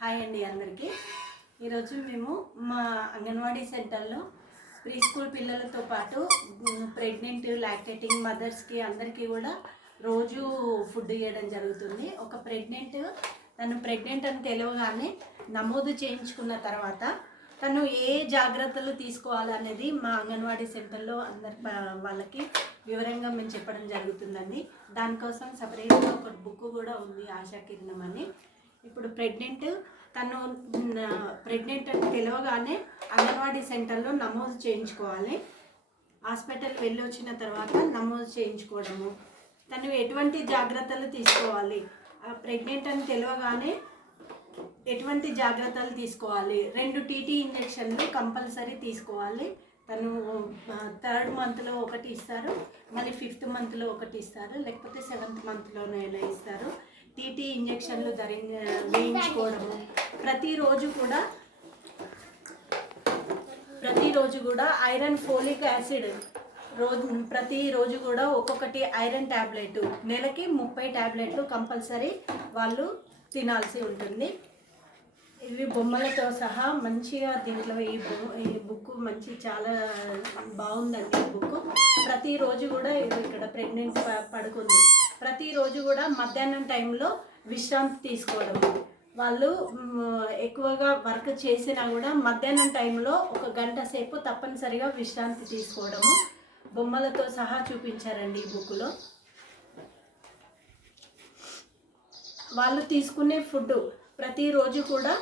Hi అండి అందరికీ. ఈరోజు మేము మా అంగన్వాడీ సెంటర్లో ప్రీ స్కూల్ పిల్లలతో పాటు ప్రెగ్నెంట్ లాక్టేటింగ్ మదర్స్కి అందరికీ కూడా రోజు ఫుడ్ ఇవ్వడం జరుగుతుంది. ఒక తను ప్రెగ్నెంట్ అని తెలియగానే నమోదు చేయించుకున్న తర్వాత తను ఏ జాగ్రత్తలు తీసుకోవాలనేది మా అంగన్వాడీ సెంటర్లో వాళ్ళకి వివరంగా మేము చెప్పడం జరుగుతుందండి. దానికోసం సపరేట్గా ఒక బుక్ కూడా ఉంది, ఆశా కిరణం అని. ఇప్పుడు తను ప్రెగ్నెంట్ అని తెలియగానే అంగన్వాడీ సెంటర్లో నమోదు చేయించుకోవాలి. హాస్పిటల్ వెళ్ళి వచ్చిన తర్వాత నమోదు చేయించుకోవడము, తను ఎటువంటి జాగ్రత్తలు తీసుకోవాలి, ప్రెగ్నెంట్ అని తెలియగానే ఎటువంటి జాగ్రత్తలు తీసుకోవాలి. 2 టీటీ ఇంజెక్షన్లు కంపల్సరీ తీసుకోవాలి. తను 3rd మంత్లో ఒకటి ఇస్తారు, మళ్ళీ 5th మంత్లో ఒకటి ఇస్తారు, లేకపోతే 7th మంత్లోనే ఇస్తారు. టీటీ ఇంజెక్షన్లు వేయించుకోవడము, ప్రతిరోజు కూడా ఐరన్ ఫోలిక్ యాసిడ్ ప్రతిరోజు కూడా ఒక్కొక్కటి ఐరన్ ట్యాబ్లెట్, నెలకి 30 ట్యాబ్లెట్లు కంపల్సరీ వాళ్ళు తినాల్సి ఉంటుంది. ఇవి బొమ్మలతో సహా మంచిగా దీంట్లో ఈ బుక్ చాలా బాగుందండి. ఈ బుక్ ప్రతిరోజు కూడా ఇక్కడ ప్రెగ్నెంట్ పడుకుంది, ప్రతిరోజు కూడా మధ్యాహ్నం టైంలో విశ్రాంతి తీసుకోవడము. వాళ్ళు ఎక్కువగా వర్క్ చేసినా కూడా మధ్యాహ్నం టైంలో 1 గంట సేపు తప్పనిసరిగా విశ్రాంతి తీసుకోవడము బొమ్మలతో సహా చూపించారండి ఈ బుక్లో. వాళ్ళు తీసుకునే ఫుడ్ ప్రతిరోజు కూడా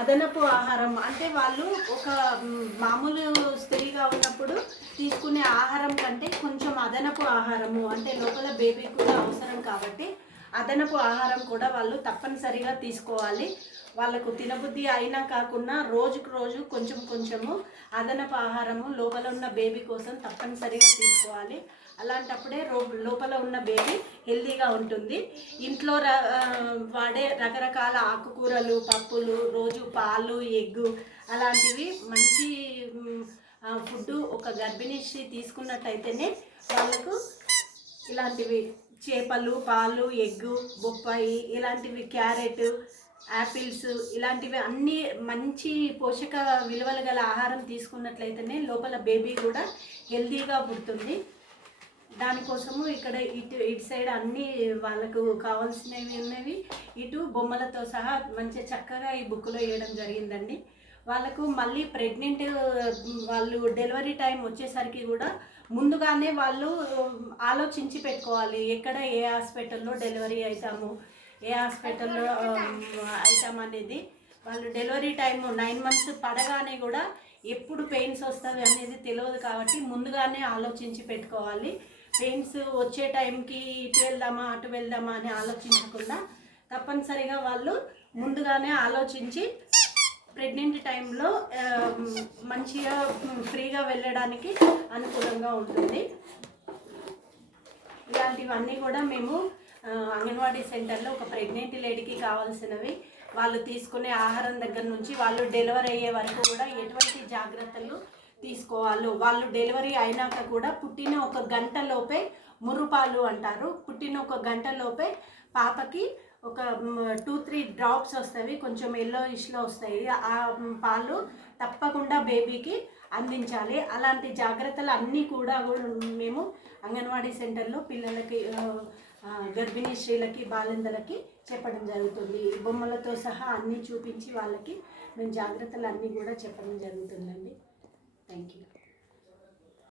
అదనపు ఆహారం, అంటే వాళ్ళు ఒక మామూలు స్త్రీగా ఉన్నప్పుడు తీసుకునే ఆహారం కంటే కొంచెం అదనపు ఆహారము, అంటే లోపల బేబీ కూడా అవసరం కాబట్టి అదనపు ఆహారం కూడా వాళ్ళు తప్పనిసరిగా తీసుకోవాలి. వాళ్ళకు తినబుద్ధి అయినా కాకుండా రోజుకు రోజు కొంచెము అదనపు ఆహారము లోపల ఉన్న బేబీ కోసం తప్పనిసరిగా తీసుకోవాలి. అలాంటప్పుడే లోపల ఉన్న బేబీ హెల్తీగా ఉంటుంది. ఇంట్లో వాడే రకరకాల ఆకుకూరలు, పప్పులు, రోజు పాలు, ఎగ్గు అలాంటివి మంచి ఫుడ్ ఒక గర్భిణీ స్త్రీ తీసుకున్నట్టయితేనే వాళ్ళకు ఇలాంటివి చేపలు, పాలు, ఎగ్గు, బొప్పాయి ఇలాంటివి, క్యారెట్, యాపిల్స్ ఇలాంటివి అన్నీ మంచి పోషక విలువలు గల ఆహారం తీసుకున్నట్లయితేనే లోపల బేబీ కూడా హెల్తీగా పుడుతుంది. దానికోసము ఇక్కడ ఇటు సైడ్ అన్నీ వాళ్ళకు కావాల్సినవి ఉన్నవి, ఇటు బొమ్మలతో సహా మంచి చక్కగా ఈ బుక్లో వేయడం జరిగిందండి. వాళ్ళకు మళ్ళీ ప్రెగ్నెంట్ వాళ్ళు డెలివరీ టైం వచ్చేసరికి కూడా ముందుగానే వాళ్ళు ఆలోచించి పెట్టుకోవాలి, ఎక్కడ ఏ హాస్పిటల్లో డెలివరీ అవుతాము, ఏ హాస్పిటల్లో అవుతామనేది. వాళ్ళు డెలివరీ టైం 9 months పడగానే కూడా ఎప్పుడు పెయిన్స్ వస్తుంది అనేది తెలియదు కాబట్టి ముందుగానే ఆలోచించి పెట్టుకోవాలి. పెయిన్స్ వచ్చే టైంకి ఇటు వెళ్దామా అటు వెళ్దామా అని ఆలోచించకుండా తప్పనిసరిగా వాళ్ళు ముందుగానే ఆలోచించి ప్రెగ్నెంట్ టైంలో మంచిగా ఫ్రీగా వెళ్ళడానికి అనుకూలంగా ఉంటుంది. ఇలాంటివన్నీ కూడా మేము అంగన్వాడీ సెంటర్లో ఒక ప్రెగ్నెంట్ లేడీకి కావాల్సినవి, వాళ్ళు తీసుకునే ఆహారం దగ్గర నుంచి వాళ్ళు డెలివరీ అయ్యే వరకు కూడా ఎటువంటి జాగ్రత్తలు తీసుకోవాలి. వాళ్ళు డెలివరీ అయినాక కూడా పుట్టిన 1 గంటలోపే ముర్రుపాలు అంటారు, పుట్టిన 1 గంటలోపే పాపకి ఒక 2-3 డ్రాప్స్ వస్తాయి, కొంచెం ఎల్లోయిష్లో వస్తాయి. ఆ పాలు తప్పకుండా బేబీకి అందించాలి. అలాంటి జాగ్రత్తలు అన్నీ కూడా మేము అంగన్వాడీ సెంటర్లో పిల్లలకి, గర్భిణీ స్త్రీలకి, బాలింతలకి చెప్పడం జరుగుతుంది. బొమ్మలతో సహా అన్నీ చూపించి వాళ్ళకి మేము జాగ్రత్తలు అన్నీ కూడా చెప్పడం జరుగుతుందండి. Thank you.